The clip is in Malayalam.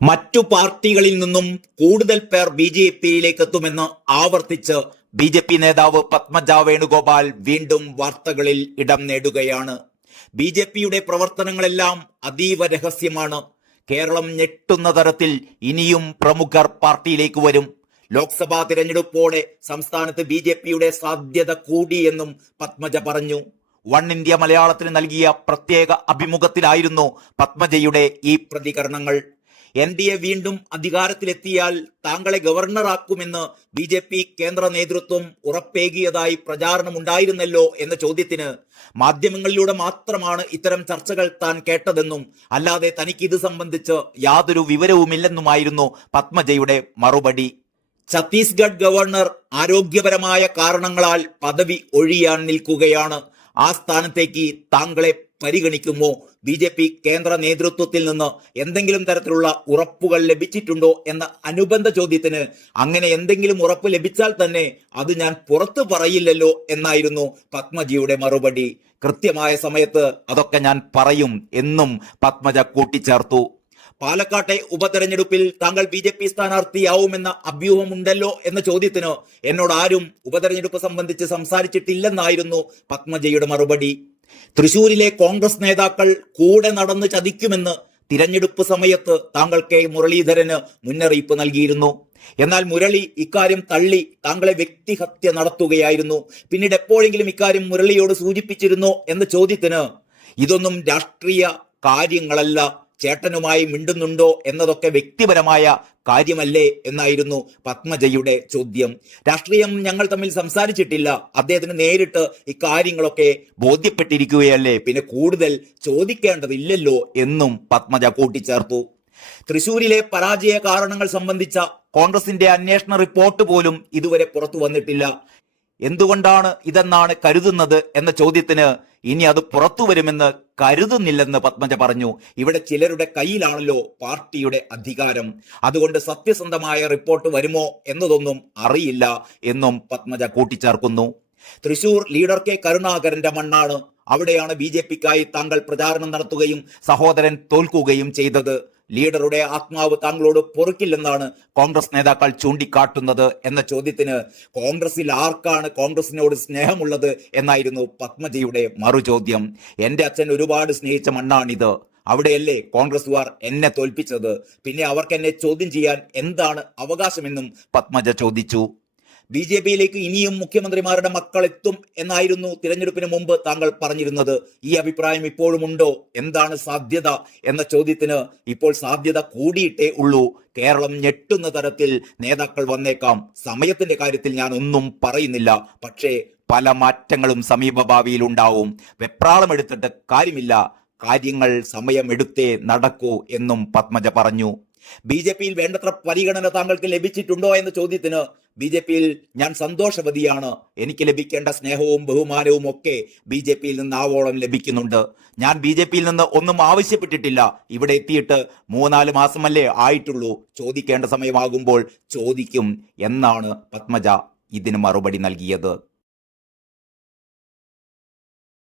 മറ്റു പാർട്ടികളിൽ നിന്നും കൂടുതൽ പേർ ബി ജെ പിയിലേക്ക് എത്തുമെന്ന് ആവർത്തിച്ച് ബി ജെ പി നേതാവ് പത്മജ വേണുഗോപാൽ വീണ്ടും വാർത്തകളിൽ ഇടം നേടുകയാണ്. ബി ജെ പിയുടെ പ്രവർത്തനങ്ങളെല്ലാം അതീവ രഹസ്യമാണ്. കേരളം ഞെട്ടുന്ന തരത്തിൽ ഇനിയും പ്രമുഖർ പാർട്ടിയിലേക്ക് വരും. ലോക്സഭാ തിരഞ്ഞെടുപ്പോടെ സംസ്ഥാനത്ത് ബി ജെ പിയുടെ സാധ്യത കൂടിയെന്നും പത്മജ പറഞ്ഞു. വൺ ഇന്ത്യ മലയാളത്തിന് നൽകിയ പ്രത്യേക അഭിമുഖത്തിലായിരുന്നു പത്മജയുടെ ഈ പ്രതികരണങ്ങൾ. എൻ ഡി എ വീണ്ടും അധികാരത്തിലെത്തിയാൽ താങ്കളെ ഗവർണറാക്കുമെന്ന് ബി ജെ പി കേന്ദ്ര നേതൃത്വം ഉറപ്പേകിയതായി പ്രചാരണമുണ്ടായിരുന്നല്ലോ എന്ന ചോദ്യത്തിന് മാധ്യമങ്ങളിലൂടെ മാത്രമാണ് ഇത്തരം ചർച്ചകൾ താൻ കേട്ടതെന്നും അല്ലാതെ തനിക്ക് ഇത് സംബന്ധിച്ച് യാതൊരു വിവരവുമില്ലെന്നുമായിരുന്നു പത്മജയുടെ മറുപടി. ഛത്തീസ്ഗഡ് ഗവർണർ ആരോഗ്യപരമായ കാരണങ്ങളാൽ പദവി ഒഴിയാൻ നിൽക്കുകയാണ്. ആ സ്ഥാനത്തേക്ക് താങ്കളെ പരിഗണിക്കുമോ? ബി ജെ പി കേന്ദ്ര നേതൃത്വത്തിൽ നിന്ന് എന്തെങ്കിലും തരത്തിലുള്ള ഉറപ്പുകൾ ലഭിച്ചിട്ടുണ്ടോ എന്ന അനുബന്ധ ചോദ്യത്തിന് അങ്ങനെ എന്തെങ്കിലും ഉറപ്പ് ലഭിച്ചാൽ തന്നെ അത് ഞാൻ പുറത്തു പറയില്ലല്ലോ എന്നായിരുന്നു പത്മജിയുടെ മറുപടി. കൃത്യമായ സമയത്ത് അതൊക്കെ ഞാൻ പറയും എന്നും പത്മജ കൂട്ടിച്ചേർത്തു. പാലക്കാട്ടെ ഉപതെരഞ്ഞെടുപ്പിൽ താങ്കൾ ബി ജെ പി സ്ഥാനാർത്ഥിയാവുമെന്ന അഭ്യൂഹമുണ്ടല്ലോ എന്ന ചോദ്യത്തിന് എന്നോട് ആരും ഉപതെരഞ്ഞെടുപ്പ് സംബന്ധിച്ച് സംസാരിച്ചിട്ടില്ലെന്നായിരുന്നു പത്മജയുടെ മറുപടി. തൃശൂരിലെ കോൺഗ്രസ് നേതാക്കൾ കൂടെ നടന്ന് ചതിക്കുമെന്ന് തിരഞ്ഞെടുപ്പ് സമയത്ത് താങ്കൾ കെ മുരളീധരന് മുന്നറിയിപ്പ് നൽകിയിരുന്നു. എന്നാൽ മുരളി ഇക്കാര്യം തള്ളി താങ്കളെ വ്യക്തിഹത്യ നടത്തുകയായിരുന്നു. പിന്നീട് എപ്പോഴെങ്കിലും ഇക്കാര്യം മുരളിയോട് സൂചിപ്പിച്ചിരുന്നോ എന്ന ചോദ്യത്തിന് ഇതൊന്നും രാഷ്ട്രീയ കാര്യങ്ങളല്ല. ചേട്ടനുമായി മിണ്ടുന്നുണ്ടോ എന്നതൊക്കെ വ്യക്തിപരമായ കാര്യമല്ലേ എന്നായിരുന്നു പത്മജയുടെ ചോദ്യം. രാഷ്ട്രീയം ഞങ്ങൾ തമ്മിൽ സംസാരിച്ചിട്ടില്ല. അദ്ദേഹത്തിന് നേരിട്ട് ഇക്കാര്യങ്ങളൊക്കെ ബോധ്യപ്പെട്ടിരിക്കുകയല്ലേ? പിന്നെ കൂടുതൽ ചോദിക്കേണ്ടതില്ലല്ലോ എന്നും പത്മജ കൂട്ടിച്ചേർത്തു. തൃശൂരിലെ പരാജയ കാരണങ്ങൾ സംബന്ധിച്ച കോൺഗ്രസിന്റെ അന്വേഷണ റിപ്പോർട്ട് പോലും ഇതുവരെ പുറത്തു വന്നിട്ടില്ല. എന്തുകൊണ്ടാണ് ഇതെന്നാണ് കരുതുന്നത് എന്ന ചോദ്യത്തിന് ഇനി അത് പുറത്തു വരുമെന്ന് കരുതുന്നില്ലെന്ന് പത്മജ പറഞ്ഞു. ഇവിടെ ചിലരുടെ കയ്യിലാണല്ലോ പാർട്ടിയുടെ അധികാരം. അതുകൊണ്ട് സത്യസന്ധമായ റിപ്പോർട്ട് വരുമോ എന്നതൊന്നും അറിയില്ല എന്നും പത്മജ കൂട്ടിച്ചേർക്കുന്നു. തൃശൂർ ലീഡർ കെ കരുണാകരന്റെ മണ്ണാണ് അവിടെയാണ് ബി ജെ പിക്കായി താങ്കൾ പ്രചാരണം നടത്തുകയും സഹോദരൻ തോൽക്കുകയും ചെയ്തത്. ലീഡറുടെ ആത്മാവ് താങ്കളോട് പൊറുക്കില്ലെന്നാണ് കോൺഗ്രസ് നേതാക്കൾ ചൂണ്ടിക്കാട്ടുന്നത് എന്ന ചോദ്യത്തിന് കോൺഗ്രസിൽ ആർക്കാണ് കോൺഗ്രസിനോട് സ്നേഹമുള്ളത് എന്നായിരുന്നു പത്മജിയുടെ മറുചോദ്യം. എന്റെ അച്ഛൻ ഒരുപാട് സ്നേഹിച്ച മണ്ണാണിത്. അവിടെയല്ലേ കോൺഗ്രസുകാർ എന്നെ തോൽപ്പിച്ചത്? പിന്നെ അവർക്ക് എന്നെ ചോദ്യം ചെയ്യാൻ എന്താണ് അവകാശമെന്നും പത്മജ ചോദിച്ചു. ബി ജെ പിയിലേക്ക് ഇനിയും മുഖ്യമന്ത്രിമാരുടെ മക്കൾ എത്തും എന്നായിരുന്നു തിരഞ്ഞെടുപ്പിന് മുമ്പ് താങ്കൾ പറഞ്ഞിരുന്നത്. ഈ അഭിപ്രായം ഇപ്പോഴും ഉണ്ടോ? എന്താണ് സാധ്യത എന്ന ചോദ്യത്തിന് ഇപ്പോൾ സാധ്യത കൂടിയിട്ടേ ഉള്ളൂ. കേരളം ഞെട്ടുന്ന തരത്തിൽ നേതാക്കൾ വന്നേക്കാം. സമയത്തിന്റെ കാര്യത്തിൽ ഞാൻ ഒന്നും പറയുന്നില്ല. പക്ഷേ പല മാറ്റങ്ങളും സമീപഭാവിയിൽ ഉണ്ടാവും. വെപ്രാളം എടുത്തിട്ട് കാര്യമില്ല. കാര്യങ്ങൾ സമയമെടുത്തേ നടക്കൂ എന്നും പത്മജ പറഞ്ഞു. ബി ജെ പിയിൽ വേണ്ടത്ര പരിഗണന താങ്കൾക്ക് ലഭിച്ചിട്ടുണ്ടോ എന്ന ചോദ്യത്തിന് ബി ജെ പിയിൽ ഞാൻ സന്തോഷവതിയാണ്. എനിക്ക് ലഭിക്കേണ്ട സ്നേഹവും ബഹുമാനവും ഒക്കെ ബി ജെ പിയിൽ നിന്ന് ആവോളം ലഭിക്കുന്നുണ്ട്. ഞാൻ ബി ജെ പിയിൽ നിന്ന് ഒന്നും ആവശ്യപ്പെട്ടിട്ടില്ല. ഇവിടെ എത്തിയിട്ട് മൂന്നാൽ മാസമല്ലേ ആയിട്ടുള്ളൂ. ചോദിക്കേണ്ട സമയമാകുമ്പോൾ ചോദിക്കും എന്നാണ് പത്മജ ഇതിന് മറുപടി നൽകിയത്.